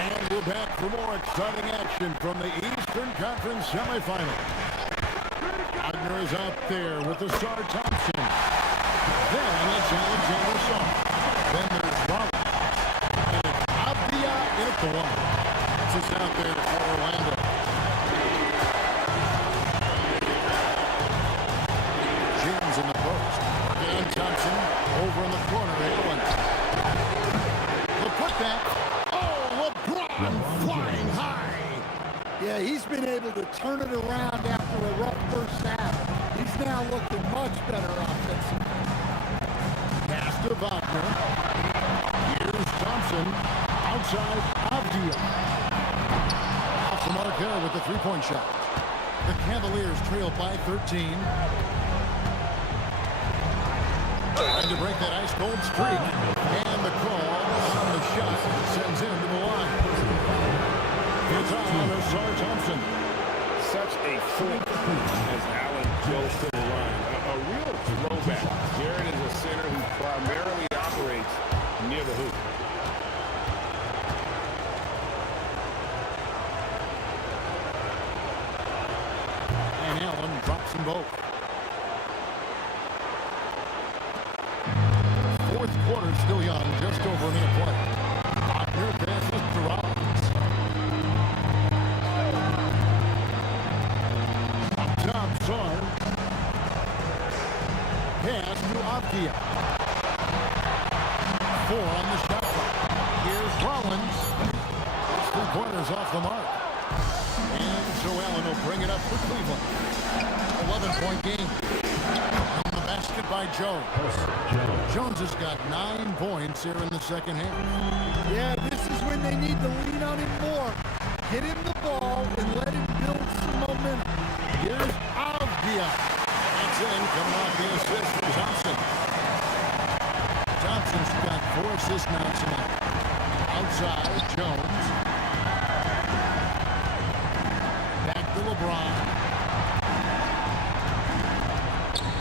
And we're back for more exciting action from the Eastern Conference semifinals. Wagner is out there with the star Thompson. Then it's Alexander Song. Then there's Rollins. And it's Abdia in at the one. This is out there for Orlando. James in the post. And Thompson over in the corner. Allen. The putback. Oh, LeBron flying high. Yeah, he's been able to turn it around after a rough first half. He's now looking much better offensively. Pass to Wagner. Here's Thompson. Outside Avdia. Off the mark there with the three-point shot. The Cavaliers trail by 13. Trying to break that ice-cold streak. And the call on the shot sends him to the line. It's on Sar Thompson. Such a foot as Allen goes to the line. A real throwback. Jared is a center who primarily operates near the hoop. And Allen drops them both. Fourth quarter still young, just over a minute play. Wagner passes to Rollins. Sar. Pass to Avdia. 4 on the shot clock. Here's Rollins. 3-pointers off the mark. And so Allen will bring it up for Cleveland. 11-point game. On the basket by Jones. Jones has got 9 points here in the second half. Yeah, this is when they need to lean on him more. Get him the ball and let him build some momentum. Here's Avdia. That's in, coming off the assist from Thompson. Thompson's got 4 assists now tonight. Outside, Jones. Back to LeBron.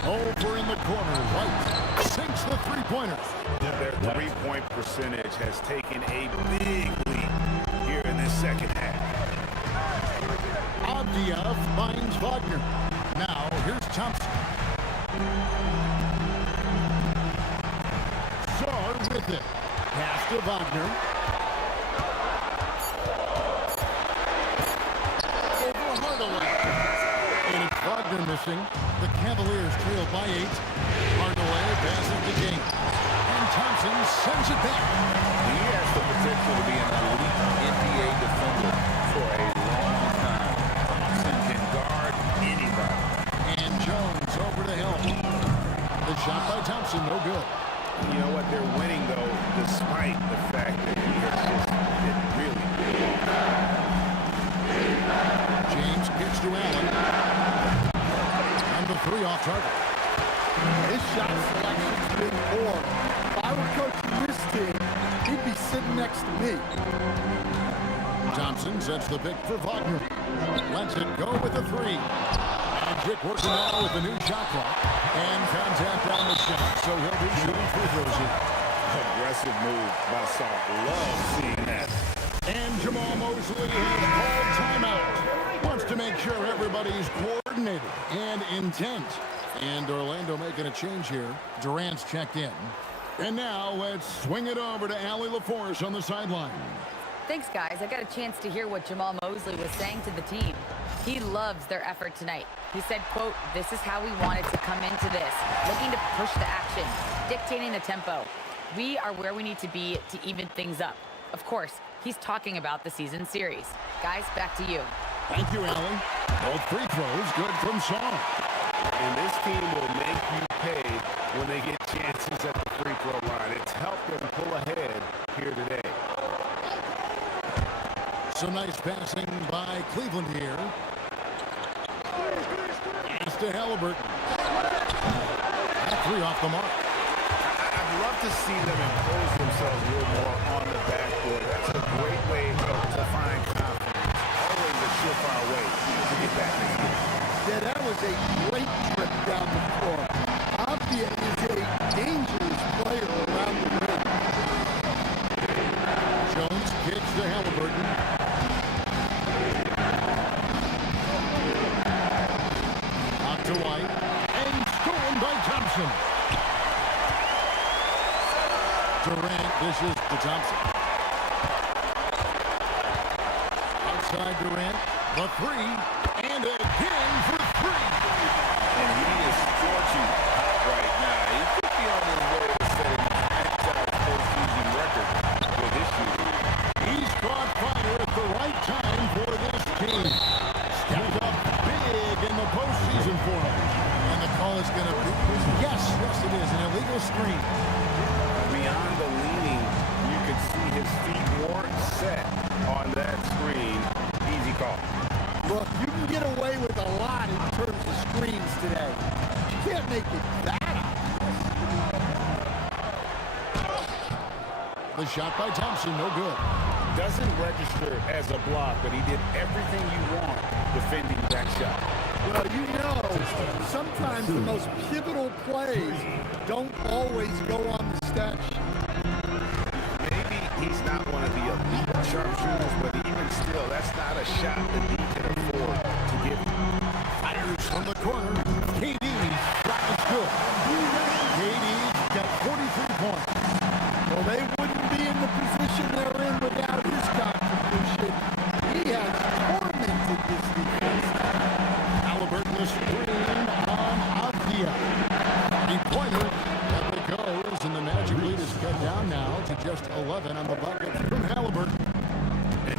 Over in the corner, White sinks the three-pointers. Their three-point percentage has taken a big leap here in this second half. Avdia finds Wagner. Now, here's Thompson. Sar with it. Pass to Wagner. passing. The Cavaliers trail by 8. Hardaway passes to James. And Thompson sends it back. He has the potential to be an elite NBA defender for a long time. Thompson can guard anybody. And Jones over to help. The shot by Thompson, no good. You know what? They're winning, though, despite the fact that he has just been really good. James kicks to Allen. And the 3 off target. His shot selection's been poor. If I were coaching this team, he'd be sitting next to me. Thompson sets the pick for Wagner. Lets it go with the 3. Magic working now with the new shot clock. And contact on the shot, so he'll be shooting free throws here. Aggressive move by Salt. Love seeing that. And Jamal Mosley has called timeout. Wants to make sure everybody's coordinated and intent. And Orlando making a change here. Durant's checked in. And now let's swing it over to Allie LaForce on the sideline. Thanks, guys. I got a chance to hear what Jamal Mosley was saying to the team. He loves their effort tonight. He said, quote, "This is how we wanted to come into this, looking to push the action, dictating the tempo. We are where we need to be to even things up." Of course, he's talking about the season series. Guys, back to you. Thank you, Allie. Both free throws good from Shaw. And this team will make you pay when they get chances at the free throw line. It's helped them pull ahead here today. Some nice passing by Cleveland here. Pass to Halliburton. That 3 off the mark. I'd love to see them impose themselves a little more on the backboard. That's a great way to find confidence. Always a surefire way to get back in the game. Yeah, that was a great trip down the floor. Avdia is a dangerous player around the rim. Jones kicks to Halliburton. Out to White. And stolen by Thompson. Durant dishes to Thompson. Outside Durant. The 3. And again for 3. And he is scorching hot right now. He could be on his way to setting a franchise postseason record for this year. He's caught fire at the right time for this team. Stepped up big in the postseason for him. And the call is going to be, yes, it is, an illegal screen. Beyond the leaning, you can see his feet weren't set on that screen. Easy call. Look, you can get away with a lot in terms of screens today. You can't make it that obvious. The shot by Thompson, no good. Doesn't register as a block, but he did everything you want defending that shot. Well, you know, sometimes the most pivotal plays don't always go on the stat sheet. Maybe he's not one of the elite sharpshooters, but even still, that's not a shot that he can afford to give him. Fires from the corner. KD's shot is good. KD's got 43 points. Well, they wouldn't be in the position they're in without his contribution. He has tormented this defense. Halliburton is screen on Avdia. The pointer, up it goes, and the Magic lead is cut down now to just 11 on the bucket from Halliburton.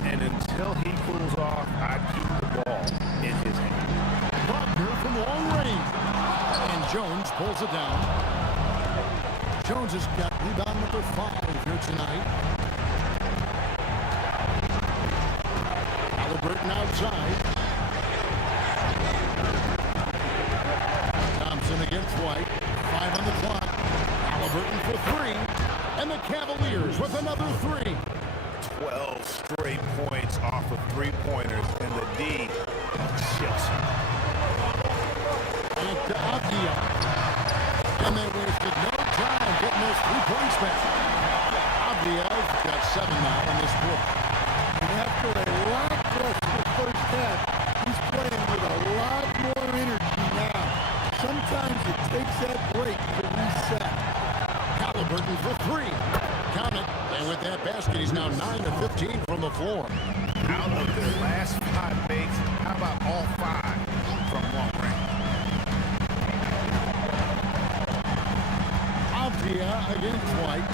And until he cools off, I'd keep the ball in his hand. Wagner from long range. And Jones pulls it down. Jones has got rebound number 5 here tonight. Halliburton outside. Thompson against White. 5 on the clock. Halliburton for 3. And the Cavaliers with another 3. 12 straight points off of three-pointers, and the D shifts. Back to Avdia. And they wasted no time getting those 3 points back. Avdia's got 7 now in this quarter. And after a lackluster first half, he's playing with a lot more energy now. Sometimes it takes that break to reset. Halliburton for 3. Count it. And with that basket, he's now 9 of 15 from the floor. Out of their last 5 makes, how about all 5 from long range? Avdia against White.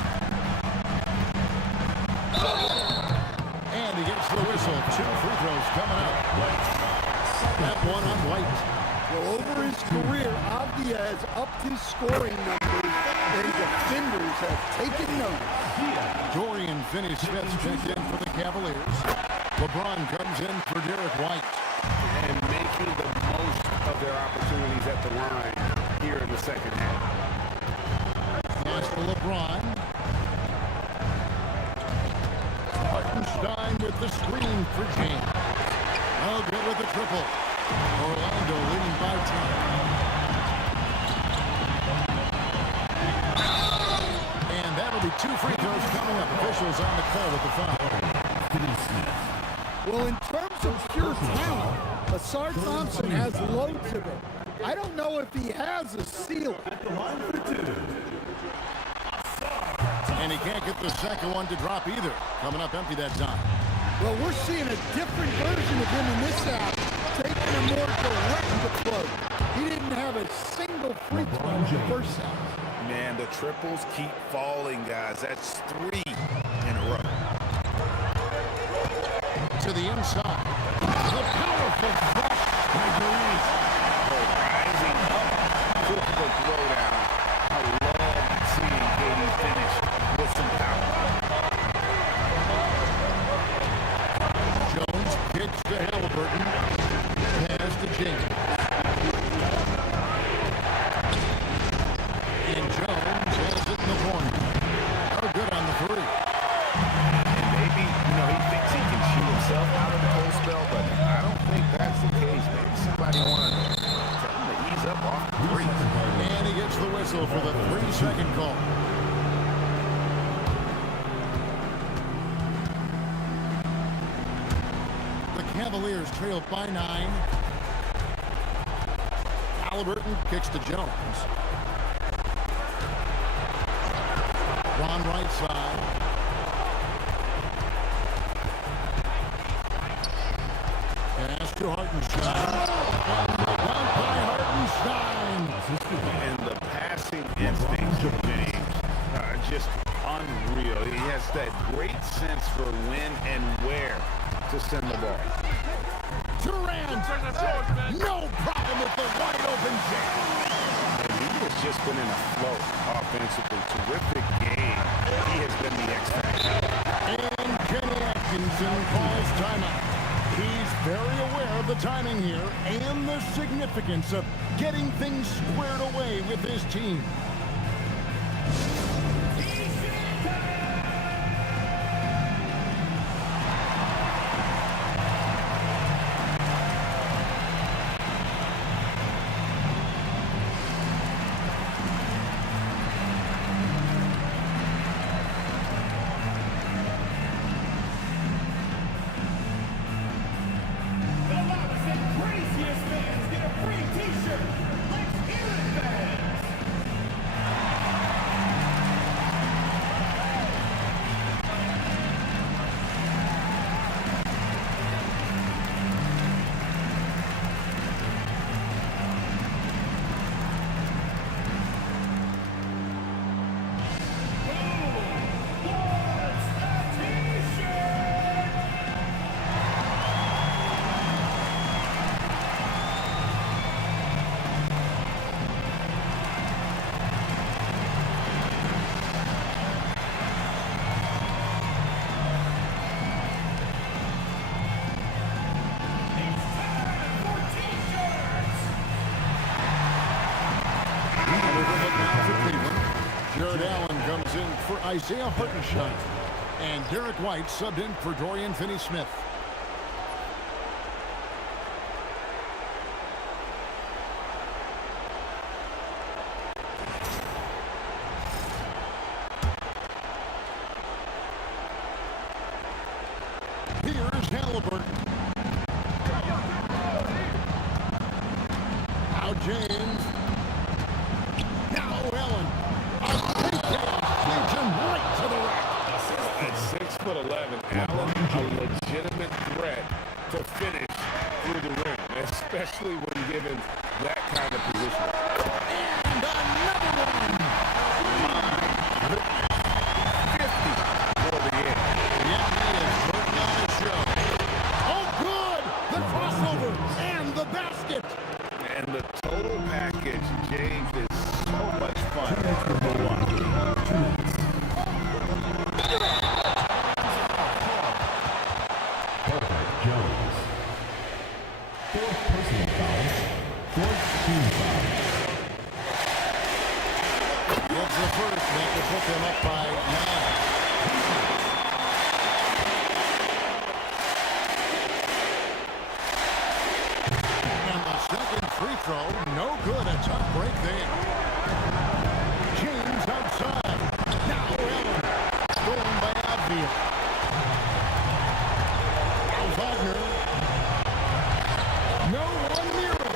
And he gets the whistle. 2 free throws coming up. That one on White. Well, over his career, Avdia has upped his scoring numbers, and defenders have taken notice. Dorian Finney-Smith checked in for the Cavaliers. LeBron comes in for Derek White. And making the most of their opportunities at the line here in the second half. Pass to LeBron. Hartenstein with the screen for James. Oh, good with the triple. Orlando leading by 10. And that'll be 2 free throws coming up. Officials on the call with the foul. Well, in terms of pure talent, Asar Thompson has loads of it. I don't know if he has a ceiling. And he can't get the second one to drop either. Coming up empty that time. Well, we're seeing a different version of him in this half, taking a more direct approach. He didn't have a single free throw in the first half. Man, the triples keep falling, guys. That's 3 in a row. To the inside. The powerful flush by Durant. Rising up to the throwdown. I love seeing KD finish with some power. Jones kicks to Halliburton. Pass to James. And Jones has it in the corner. Oh, good on the 3. And maybe, he thinks he can shoot himself out of the cold spell, but I don't think that's the case. Maybe somebody want to tell him to ease up off the 3. And he gets the whistle for the 3-second call. The Cavaliers trail by 9. Halliburton kicks to Jones. Ron right side. Pass to Hartenstein. Blocked by Hartenstein. And the passing instincts of James are just unreal. He has that great sense for when and where to send the ball. Durant, no problem with the wide open jam. And he has just been in a flow offensively. Terrific game. He has been the X factor. And Kenny Atkinson calls timeout. He's very aware of the timing here and the significance of getting things squared away with his team. Jared Allen comes in for Isaiah Hartenstein. And Derek White subbed in for Dorian Finney-Smith. Here's Halliburton. Now James. Now Allen. Takes him right to the rack. At 6'11", Allen, a legitimate threat to finish through the rim, especially when given that kind of position. And another one. My Jones. Fourth personal foul. Fourth team foul. Gets the first. That will put them up by 9. And the second free throw, no good. A tough break there. James outside. Now Allen. Stolen by Advia. Now Wagner. No one near him.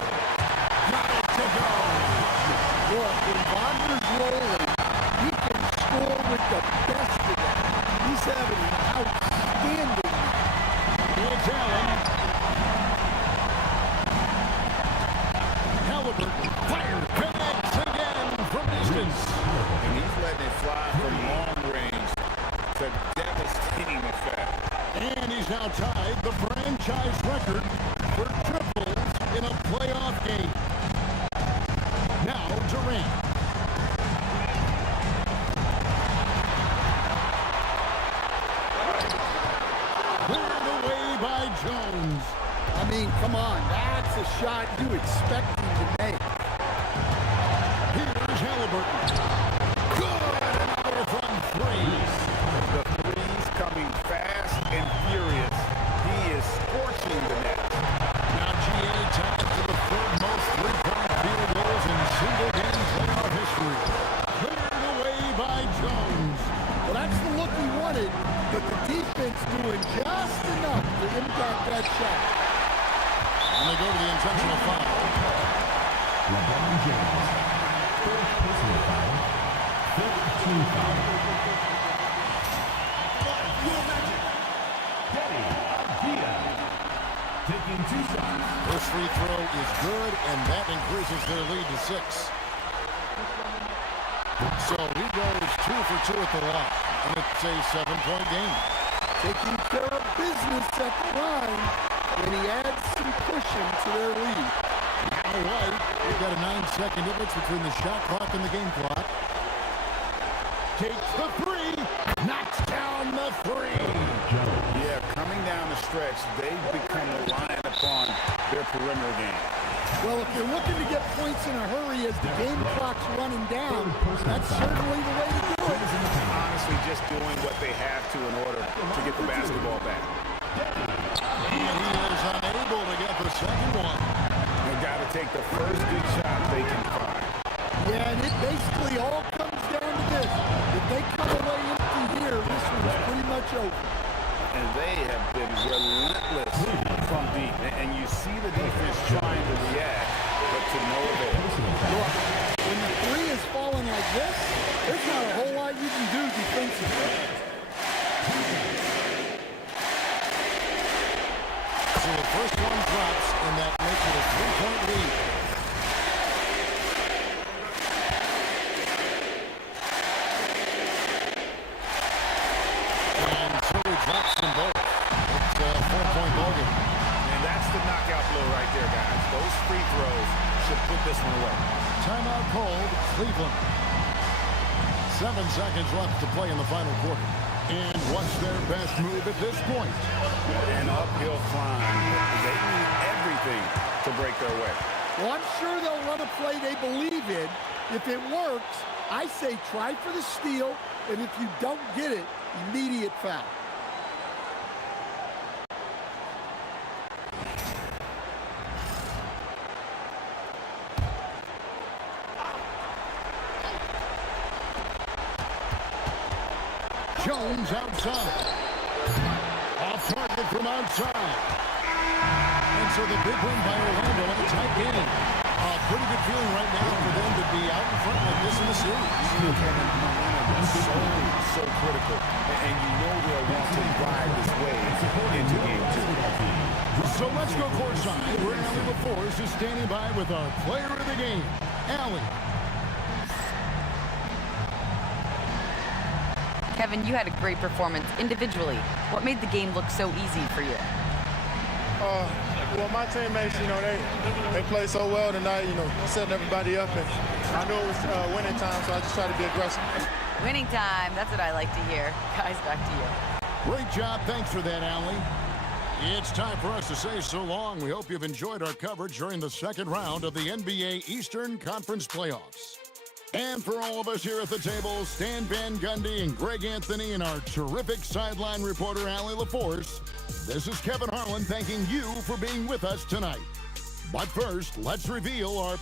Got it to go. Look, when Wagner's rolling, he can score with the best of them. He's having an outstanding night. It's Allen. Halliburton fires, connects again from distance. And he's letting it fly from long range. It's a devastating effect. And he's now tied the franchise record for triples in a playoff game. Now Durant. Cleared away by Jones. I mean, come on, that's a shot you expect him to make. Here's Halliburton. Good, another from three. The threes coming fast and furious. He is scorching the net. Now GA tied for the third most three-point field goals in single-game playoff history. Cleared away by Jones. Well, that's the look he wanted, but the defense doing just enough to impact that shot. And they go to the intentional foul. LeBron James. Fourth personal foul. Fifth team foul. Taking 2 shots. First free throw is good, and that increases their lead to 6. So he goes 2 for 2 at the line, and it's a 7-point game. Taking care of business at the line, and he adds some cushion to their lead. Now White, we've got a 9-second difference between the shot clock and the game clock. Takes the three, knocks down the three. Yeah, coming down the stretch, they've become reliant upon their perimeter game. Well, if you're looking to get points in a hurry as the game clock's running down, that's certainly the way to do it. Honestly, just doing what they have to in order to get the basketball back. And he is unable to get the second one. They've got to take the first good shot they can find. Yeah, and it basically all comes down to this. If they come away empty here, this one's pretty much over. And they have been relentless from deep. And you see the defense trying to react, but to no avail. Look, when the three is falling like this, there's not a whole lot you can do defensively. So the first one drops, and that makes it a 3-point lead. And so he drops them both. It's a 4-point ballgame. And that's the knockout blow right there, guys. Those free throws should put this one away. Timeout called, Cleveland. 7 seconds left to play in the final quarter. And what's their best move at this point? An uphill climb. They need everything to break their way. Well, I'm sure they'll run a play they believe in. If it works, I say try for the steal, and if you don't get it, immediate foul. Jones outside. Off target from outside. And so the big win by Orlando in a tight game. Pretty good feeling right now for them to be out in front like this in the series. So critical. And you know they'll want to ride this wave into game 2. So let's go courtside, where Allie LaForce is standing by with our player of the game, Allie. Kevin, you had a great performance individually. What made the game look so easy for you? Well, my teammates, they played so well tonight, setting everybody up. And I knew it was winning time, so I just tried to be aggressive. Winning time. That's what I like to hear. Guys, back to you. Great job. Thanks for that, Allie. It's time for us to say so long. We hope you've enjoyed our coverage during the second round of the NBA Eastern Conference Playoffs. And for all of us here at the table, Stan Van Gundy and Greg Anthony and our terrific sideline reporter, Allie LaForce, this is Kevin Harlan thanking you for being with us tonight. But first, let's reveal our